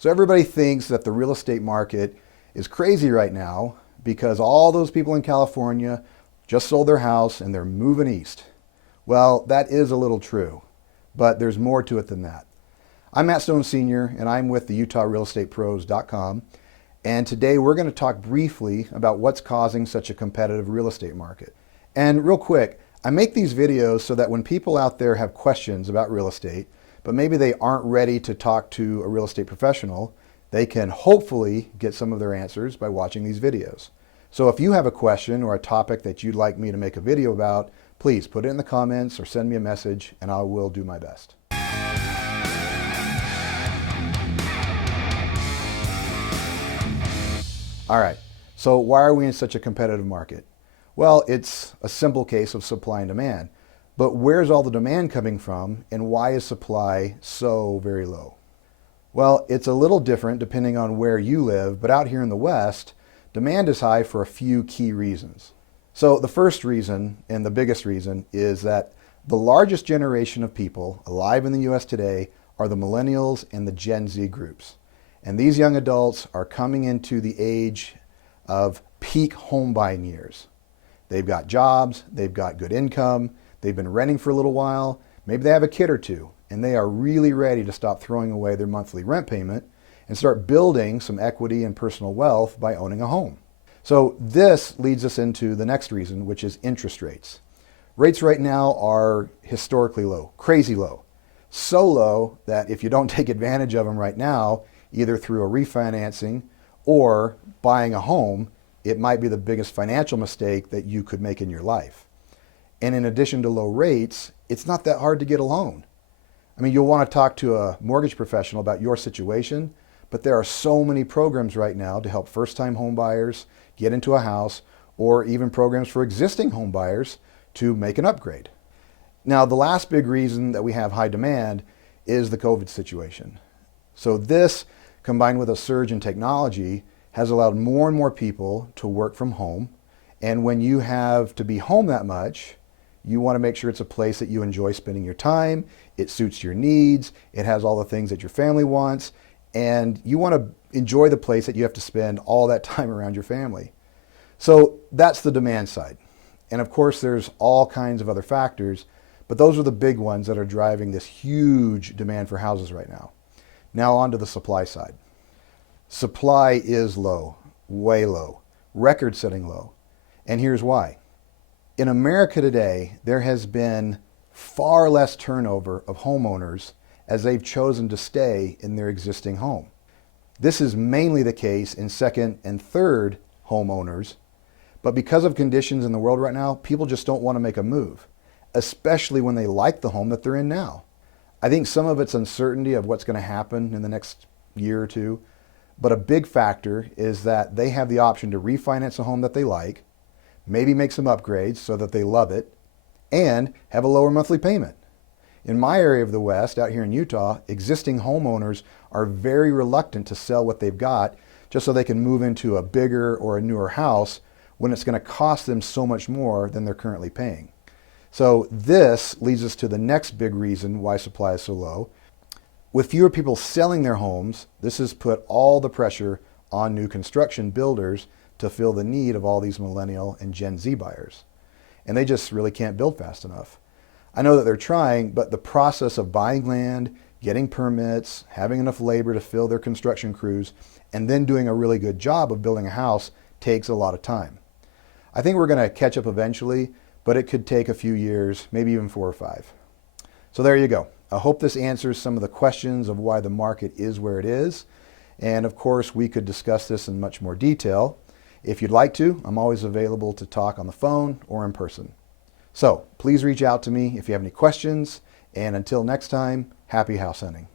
So everybody thinks that the real estate market is crazy right now because all those people in California just sold their house and they're moving east. Well, that is a little true, but there's more to it than that. I'm Matt Stone Sr. and I'm with the UtahRealEstatePros.com, and today we're going to talk briefly about what's causing such a competitive real estate market. And real quick, I make these videos so that when people out there have questions about real estate, but maybe they aren't ready to talk to a real estate professional, they can hopefully get some of their answers by watching these videos. So if you have a question or a topic that you'd like me to make a video about, please put it in the comments or send me a message and I will do my best. All right, so why are we in such a competitive market? Well, it's a simple case of supply and demand. But where's all the demand coming from, and why is supply so very low? Well, it's a little different depending on where you live, but out here in the West, demand is high for a few key reasons. So the first reason, and the biggest reason, is that the largest generation of people alive in the US today are the millennials and the Gen Z groups. And these young adults are coming into the age of peak home buying years. They've got jobs, they've got good income, they've been renting for a little while, maybe they have a kid or two, and they are really ready to stop throwing away their monthly rent payment and start building some equity and personal wealth by owning a home. So this leads us into the next reason, which is interest rates. Rates right now are historically low, crazy low. So low that if you don't take advantage of them right now, either through a refinancing or buying a home, it might be the biggest financial mistake that you could make in your life. And in addition to low rates, it's not that hard to get a loan. I mean, you'll want to talk to a mortgage professional about your situation, but there are so many programs right now to help first-time home buyers get into a house, or even programs for existing home buyers to make an upgrade. Now, the last big reason that we have high demand is the COVID situation. So this, combined with a surge in technology, has allowed more and more people to work from home. And when you have to be home that much, you want to make sure it's a place that you enjoy spending your time, it suits your needs, it has all the things that your family wants, and you want to enjoy the place that you have to spend all that time around your family. So that's the demand side. And of course, there's all kinds of other factors, but those are the big ones that are driving this huge demand for houses right now. Now on to the supply side. Supply is low, way low, record-setting low. And here's why. In America today, there has been far less turnover of homeowners as they've chosen to stay in their existing home. This is mainly the case in second and third homeowners, but because of conditions in the world right now, people just don't want to make a move, especially when they like the home that they're in now. I think some of it's uncertainty of what's going to happen in the next year or two, but a big factor is that they have the option to refinance a home that they like, maybe make some upgrades so that they love it, and have a lower monthly payment. In my area of the West, out here in Utah, existing homeowners are very reluctant to sell what they've got just so they can move into a bigger or a newer house when it's going to cost them so much more than they're currently paying. So this leads us to the next big reason why supply is so low. With fewer people selling their homes, this has put all the pressure on new construction builders to fill the need of all these millennial and Gen Z buyers. And they just really can't build fast enough. I know that they're trying, but the process of buying land, getting permits, having enough labor to fill their construction crews, and then doing a really good job of building a house takes a lot of time. I think we're going to catch up eventually, but it could take a few years, maybe even 4 or 5. So there you go. I hope this answers some of the questions of why the market is where it is. And of course, we could discuss this in much more detail. If you'd like to, I'm always available to talk on the phone or in person. So please reach out to me if you have any questions. And until next time, happy house hunting.